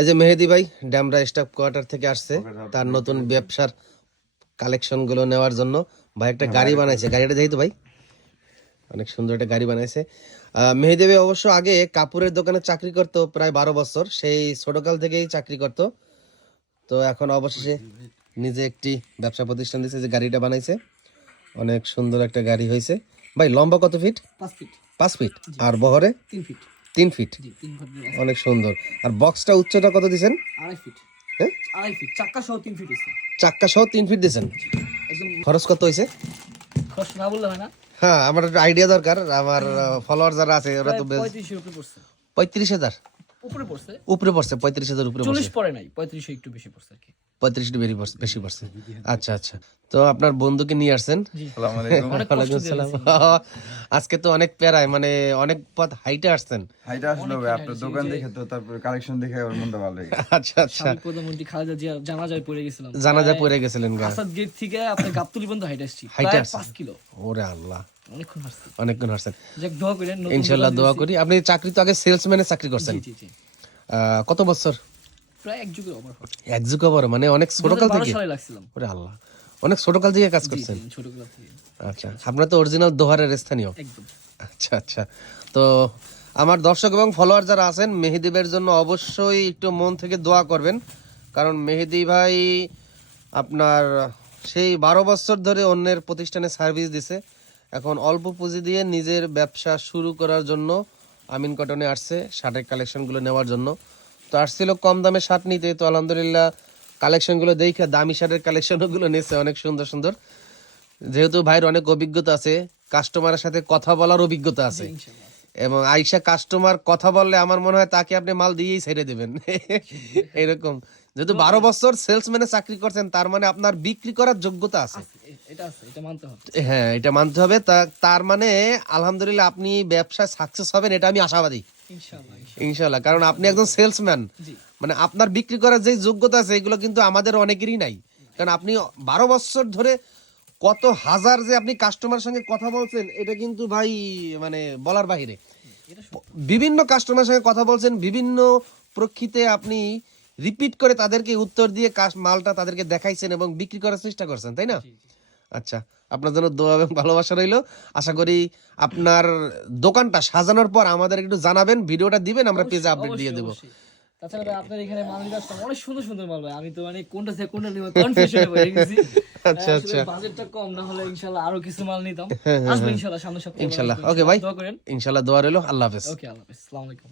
এই যে মেহেদি ভাই ড্যামরা স্টাফ কোয়ার্টার থেকে আসছে তার নতুন ব্যবসার কালেকশন গুলো নেওয়ার জন্য। ভাই একটা গাড়ি বানাইছে, গাড়িটা দেখি তো ভাই, অনেক সুন্দর একটা গাড়ি বানাইছে। মেহেদি ভাই অবশ্য আগে কাপড়ের দোকানে চাকরি করতো প্রায় 12 বছর, সেই ছোটকাল থেকেই চাকরি করতো। তো এখন অবশেষে নিজে একটি ব্যবসা প্রতিষ্ঠান দিয়েছে, যে গাড়িটা বানাইছে অনেক সুন্দর একটা গাড়ি হয়েছে। ভাই লম্বা কত ফিট? 5 ফিট। 5 ফিট। আর বহরে 3 ফিট। 3 ফিট। জি 3 ফিট। অনেক সুন্দর। আর বক্সটা উচ্চতা কত দিছেন? 2.5 ফিট। হ্যাঁ 2.5 ফিট চাক্কা সহ 3 ফিট আছে। চাক্কা সহ 3 ফিট দিছেন। একদম খরচ কত হয়েছে? খরচ না বললে হয় না। হ্যাঁ আমার একটা আইডিয়া দরকার, আমার ফলোয়ার যারা আছে ওরা তো 35 এর উপরে পড়ছে। 35,000 উপরে পড়ছে। উপরে পড়ছে, 35,000 উপরে পড়ছে। 40 পড়ে নাই, 35 একটু বেশি পড়ছে আর কি। 35 বেশি পড়ছে। আচ্ছা আচ্ছা, তো আপনার বন্ধুকে নিয়ে আসছেন। আসসালামু আলাইকুম। ওয়ালাইকুম আসসালাম। আজকে তো অনেক প্যারায়, মানে অনেক পথ হাইটে আসছেন। হাইটা আসলো ভাই, আপনার দোকান দেখে তো, তারপর কালেকশন দেখে আমার মনটা ভালো লেগে গেছে। আচ্ছা আচ্ছা, সাবেক প্রধানমন্ত্রী খালেদা জিয়া জানাজায় পড়ে গেছিলাম। জানাজা পড়ে গেছিলেন গা? আসাদ গেট থেকে আপনার গাবতলী পর্যন্ত হাইট আসছি, হাইটে প্রায় আসছেন? 5 কিলো। ওরে আল্লাহ, অনেকক্ষণ হাসছি। অনেকক্ষণ হাসছেন। যাক দোয়া করেন, নতুন ইনশাআল্লাহ দোয়া করি। আপনি চাকরি তো আগে সেলসম্যানের চাকরি করছেন, জি জি। কত বছর? প্রায় এক যুগের ওভার হবে। এক যুগ বড়, মানে অনেক ছোটকাল 2012 থেকে? সালে লাগছিলাম। ওরে আল্লাহ, অনেক ছোটকাল থেকে কাজ করছেন। জি ছোটবেলা থেকে। আচ্ছা, আপনার তো অরিজিনাল দোহারের স্থানীয়? একদম। আচ্ছা আচ্ছা, তো আমার দর্শক এবং ফলোয়ার যারা আছেন, মেহেদিবের জন্য অবশ্যই একটু মন থেকে দোয়া করবেন। কারণ মেহেদি ভাই আপনার সেই 12 বছর ধরে অন্যের প্রতিষ্ঠানে সার্ভিস দিছে, এখন অল্প পুঁজি দিয়ে নিজের ব্যবসা শুরু করার জন্য আমিন কটনে আসছে শার্টের কালেকশনগুলো নেওয়ার জন্য। তো আসছিল কম দামে শার্ট নিতে, তো আলহামদুলিল্লাহ কালেকশনগুলো দেখে দামি শার্টের কালেকশনগুলো নিচ্ছে অনেক সুন্দর সুন্দর। যেহেতু ভাইয়ের অনেক অভিজ্ঞতা আছে, কাস্টমারের সাথে কথা বলার অভিজ্ঞতা আছে, ইনশাআল্লাহ। এবং আইসা কাস্টমার কথা বললে আমার মনে হয় তাকে আপনি মাল দিয়েই ছেড়ে দেবেন। এরকম, যেহেতু 12 বছর সেলসম্যানে চাকরি করছেন, তার মানে আপনার বিক্রি করার যোগ্যতা আছে। এটা আছে, এটা মানতে হবে। হ্যাঁ এটা মানতে হবে। তার মানে আলহামদুলিল্লাহ আপনি ব্যবসায় সাকসেস হবেন, এটা আমি আশাবাদী ইনশাআল্লাহ। ইনশাআল্লাহ। কারণ আপনি একজন সেলসম্যান, জি। মানে আপনার বিক্রি করার যে যোগ্যতা আছে এগুলো কিন্তু আমাদের অনেকেরই নাই। কারণ আপনি 12 বছর ধরে কত হাজার যে আপনি কাস্টমার সঙ্গে কথা বলছেন, এটা কিন্তু ভাই মানে বলার বাহিরে। বিভিন্ন কাস্টমারের সঙ্গে কথা বলছেন, বিভিন্ন প্রক্ষিতে আপনি রিপিট করে তাদেরকে উত্তর দিয়ে মালটা তাদেরকে দেখাইছেন এবং বিক্রি করার চেষ্টা করছেন, তাই না? আচ্ছা, আপনার জন্য দোয়া এবং ভালোবাসা রইলো। আশা করি আপনার দোকানটা সাজানোর পর আমাদের একটু জানাবেন, ভিডিওটা দিবেন, আমরা পেজে আপডেট দিয়ে দেবো। তাছাড়া ভাই আপনার এখানে মাল নিয়ে আসলাম, অনেক সুন্দর সুন্দর মাল ভাই। আমি তো মানে কোনটা থেকে কোনটা নিব কনফিউশনে পড়ে গেছি। আচ্ছা আচ্ছা, বাজেটটা কম, না হলে ইনশাআল্লাহ আরো কিছু মাল নিতাম। আসবে ইনশাআল্লাহ সামনের সপ্তাহে। ইনশাআল্লাহ। ওকে ভাই, দোয়া করেন। ইনশাআল্লাহ দোয়া রইলো। আল্লাহ হাফেজ। ওকে, আল্লাহ হাফেজ। আসসালামু আলাইকুম।